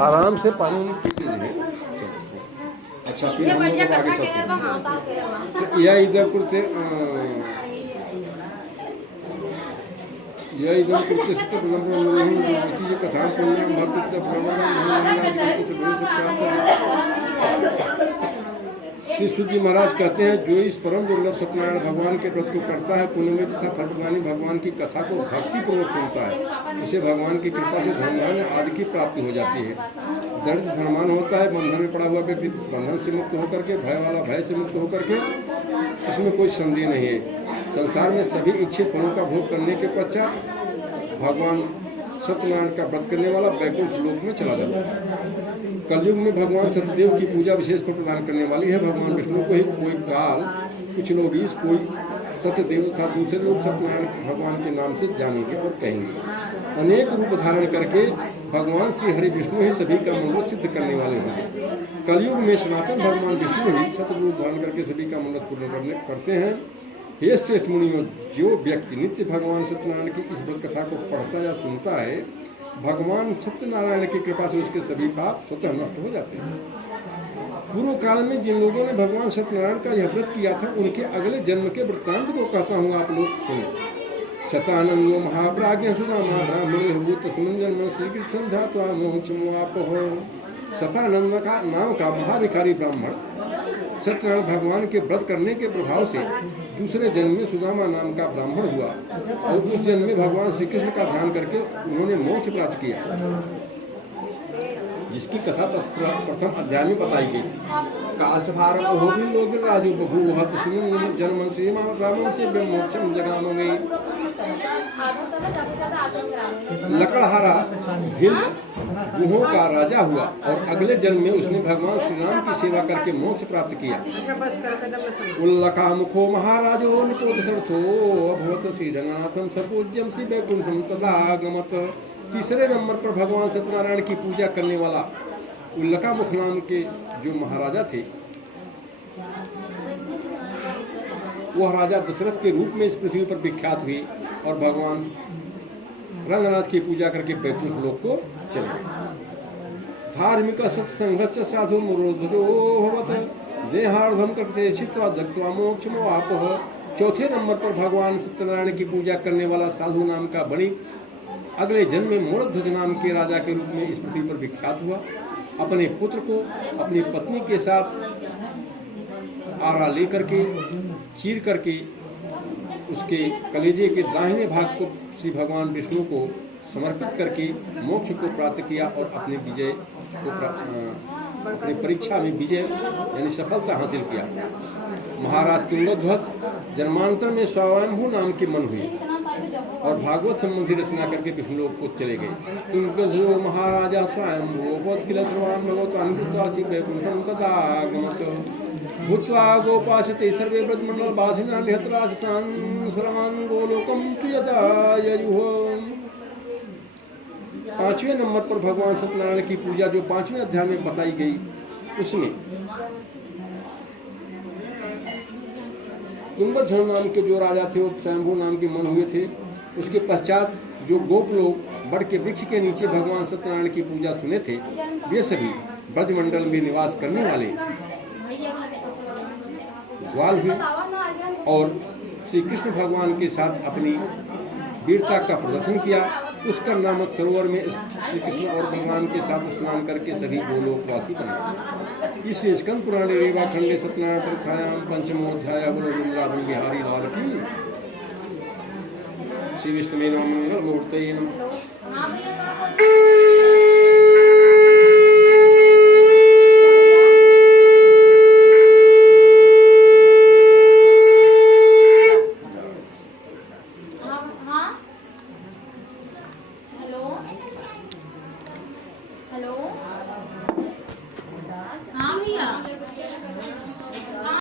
आराम से पानी नहीं पी लीजिए। अच्छा फिर हम लोग आगे चलते हैं। तो यह इधर कुछ यह इधर कुछ कथा श्री सूत जी महाराज कहते हैं, जो इस परम दुर्लभ सत्यनारायण भगवान के व्रत को करता है, पुण्य में तथा फल प्रदानी भगवान की कथा को भक्ति पूर्वक सुनता है, उसे भगवान की कृपा से धनधान्य आदि की प्राप्ति हो जाती है। दरिद्र धनवान होता है, बंधन में पड़ा हुआ व्यक्ति बंधन से मुक्त होकर के, भय वाला भय से मुक्त होकर के, इसमें कोई संदेह नहीं है। संसार में सभी इच्छित फलों का भोग करने के पश्चात भगवान सत्यनारायण का व्रत करने वाला वैकुंठ लोक में चला जाता है। कलयुग में भगवान सत्यदेव की पूजा विशेष फल प्रदान करने वाली है। भगवान विष्णु को ही कोई काल, कुछ लोग ईश, कोई सत्यदेव तथा दूसरे लोग सत्यनारायण भगवान के नाम से जानेंगे और कहेंगे। अनेक रूप धारण करके भगवान श्री हरि विष्णु ही सभी का मनोरथ सिद्ध करने वाले होंगे। कलयुग में सनातन भगवान विष्णु ही सत्य रूप धारण करके सभी का मनोरथ पूर्ण करते हैं। हे श्रेष्ठ मुनियों, जो व्यक्ति नित्य भगवान सत्यनारायण की इस व्रत कथा को पढ़ता या सुनता है, भगवान सत्यनारायण की कृपा से उसके सभी पाप स्वतः नष्ट हो जाते हैं। पूर्व काल में जिन लोगों ने भगवान सत्यनारायण का यह व्रत किया था, उनके अगले जन्म के वृत्तांत को कहता हूँ, आप लोग सुनो। शतानंदो महाप्राज्ञ सुदामा ब्राह्मणे भूत सुमंजन श्री कृष्ण ध्यात्वा मोक्षमुआपहो। शतानंद का नाम का महाभिखारी ब्राह्मण सत्यनारायण भगवान के व्रत करने के प्रभाव से दूसरे जन्म में सुदामा नाम का ब्राह्मण हुआ और उस जन्म में भगवान श्री कृष्ण का ध्यान करके उन्होंने मोक्ष प्राप्त किया, जिसकी कथा प्रथम अध्याय में बताई गई थी। काष्ठभार हो भी लोग राजू बहु जन्म श्री रामम से मोक्षम जगाम में। लकड़हारा भिल गुहों का राजा हुआ और अगले जन्म में उसने भगवान श्री राम की सेवा करके मोक्ष प्राप्त किया। उल्लका मुखो महाराजो निपोत सरथो अभवत श्री रंगनाथम सर्वोज्यम श्री वैकुंठम तदागमत। तीसरे नंबर पर भगवान सत्यनारायण की पूजा करने वाला उल्लका मुख नाम के जो महाराजा थे, वह राजा दशरथ के रूप में इस पृथ्वी पर विख्यात हुए और भगवान रंगनाथ की पूजा करके वैकुंठ लोक को चले गए। धार्मिक सत्संगत साधु मुरोधो देहार्धम करते छित्वा दग्ध्वा मोक्षमो आपः। चौथे नंबर पर भगवान सत्यनारायण की पूजा करने वाला साधु नाम का बणिक अगले जन्म में मोरध्वज नाम के राजा के रूप में इस पृथ्वी पर विख्यात हुआ। अपने पुत्र को अपनी पत्नी के साथ आरा लेकर के चीर करके उसके कलेजे के दाहिने भाग को श्री भगवान विष्णु को समर्पित करके मोक्ष को प्राप्त किया और अपने विजय को अपनी परीक्षा में विजय यानी सफलता हासिल किया। महाराज तुंगध्वज जन्मांतर में स्वयंभू नाम के मन हुए और भागवत संबंधी रचना करके विष्णुलोक को चले गए। तुंगध्वजो महाराजा स्वयंभू किल सर्वान् भगवतान् वैकुंठं तदागमत। भूत्वा गोपाशते सर्वे ब्रजमंडल वासिना निहतराशान् सर्वान् गोलोकं तुयता ययुः। पांचवें नंबर पर भगवान सत्यनारायण की पूजा जो पांचवें अध्याय में बताई गई, उसमें तुंगध्वज नाम के जो राजा थे वो स्वयंभू नाम के मन हुए थे। उसके पश्चात जो गोप लोग बड़ के वृक्ष के नीचे भगवान सत्यनारायण की पूजा सुने थे, वे सभी ब्रजमंडल में निवास करने वाले ग्वाल हुए और श्री कृष्ण भगवान के साथ अपनी वीरता का प्रदर्शन किया। पुष्कर नामक सरोवर में श्री कृष्ण और भगवान के साथ स्नान करके सभी गोलोकवासी बने। इस स्कंद पुराण रेवा खंडे सत्यनारायण प्रथायाम पंचमोध्याय वृंदावन बिहारी लाल की श्री विष्णु मंगल मूर्तये नमः।